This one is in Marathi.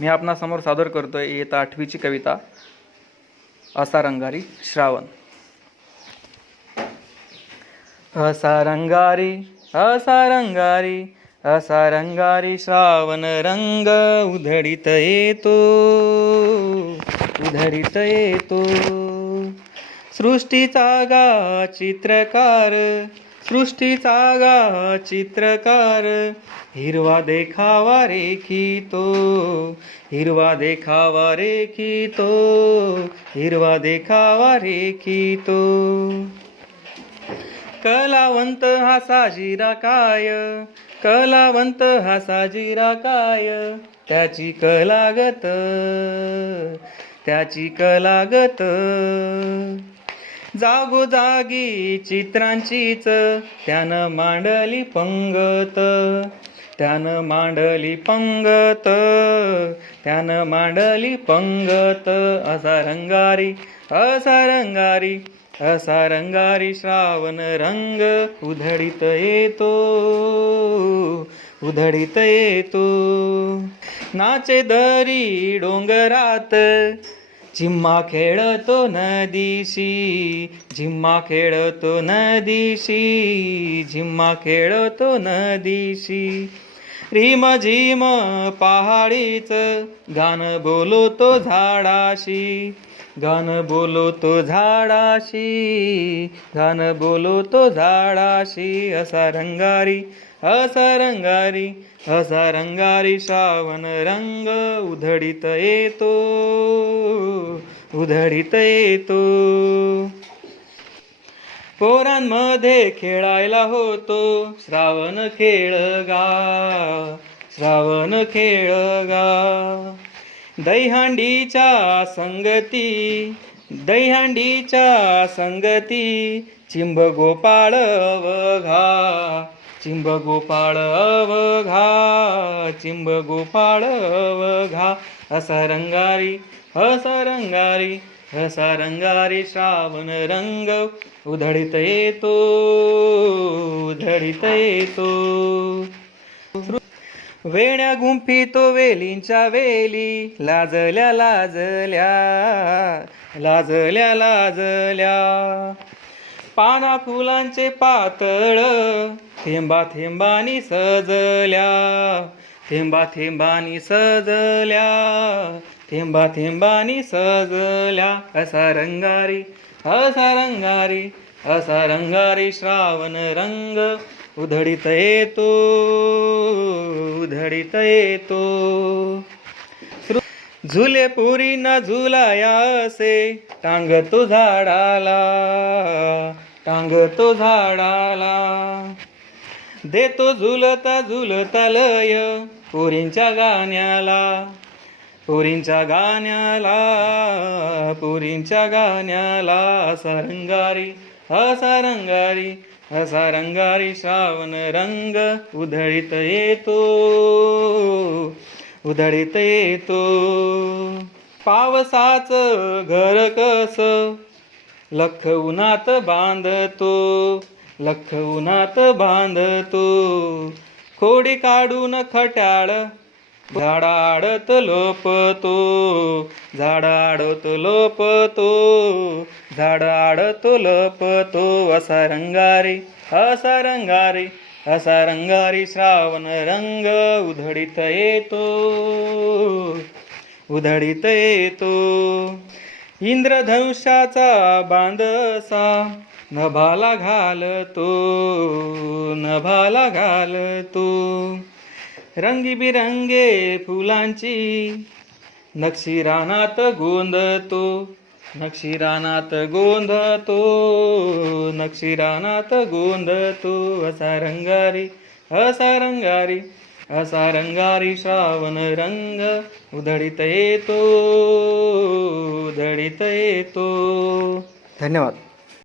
मी आपणासमोर सादर करतोय इयत्ता आठवीची कविता असा रंगारी श्रावण. असा रंगारी असा रंगारी असा रंगारी श्रावण रंग उधळीत येतो उधळीत येतो. सृष्टीचा गा चित्रकार सृष्टीचा गा चित्रकार. हिरवा देखावा रेखितो. हिरवा देखावा रेखितो. हिरवा देखावा रेखितो. कलावंत हा साजिरा काय? कलावंत हा साजिरा काय? त्याची कलागत. त्याची कलागत. जागोजागी चित्रांचीच त्यानं मांडली पंगत. त्यानं मांडली पंगत. त्यानं मांडली पंगत. असा रंगारी असा रंगारी असा रंगारी श्रावण रंग उधळीत येतो उधळीत येतो. नाचे दरी डोंगरात झिम्मा खेळतो नदीशी झिम्मा खेळतो नदीशी झिम्मा खेळतो नदीशी. रिम झिम पहाडीच गाणं बोलतो झाडाशी गाणं बोलतो झाडाशी गाणं बोलतो झाडाशी असा रंगारी असा रंगारी असा रंगारी श्रावण रंग उधळीत येतो उधळीत येतो. पोरांमध्ये खेळायला होतो श्रावण खेळ गा श्रावण खेळ गा दहीहंडीच्या संगती दहीहंडीच्या संगती चिंब गोपाळ अवघा चिंब गोपाळ अवघा चिंब गोपाळ अवघा असा रंगारी असा रंगारी असा रंगारी श्रावण रंग उधळीत येतो उधळीत येतो. वेण्या गुंफी तो वेलींच्या वेली लाजल्या लाजल्या लाजल्या लाजल्या. पाना फुलांचे पातळ थेंबा थेंबानी सजल्या थेंबा थेंबानी सजल्या थेंबा थेंबानी सजल्या. असा रंगारी असा रंगारी असा रंगारी श्रावण रंग उधळीत येतो उधळीत येतो. झुले पुरी न झुलाया असे. टांगतो झाडाला टांगतो झाडाला. देतो झुलता झुलता लय पुरींच्या गाण्याला पुरींच्या गाण्याला पुरींच्या गाण्याला. असा रंगारी असा रंगारी असा रंगारी श्रावण रंग उधळीत येतो. उधळीत येतो. पावसाचं घर कस? लख उन्हात बांधतो. लख उन्हात बांधतो. खोडी काढून खट्याळ झाडाडत लोपतो. झाडाडत लोपतो. झाडाडत लोपतो. असा रंगारी असा रंगारी. असा रंगारी श्रावण रंग उधळीत येतो. उधळीत येतो. इंद्रधनुष्याचा बांधसा नभाला घालतो नभाला घालतो. रंगीबिरंगे फुलांची नक्षी रानात गोंधतो नक्षीरानात गोंधतो नक्षीरानात गोंधतो असा रंगारी असा रंगारी असा रंगारी श्रावण रंग उधळीत येतो उधळीत येतो. धन्यवाद.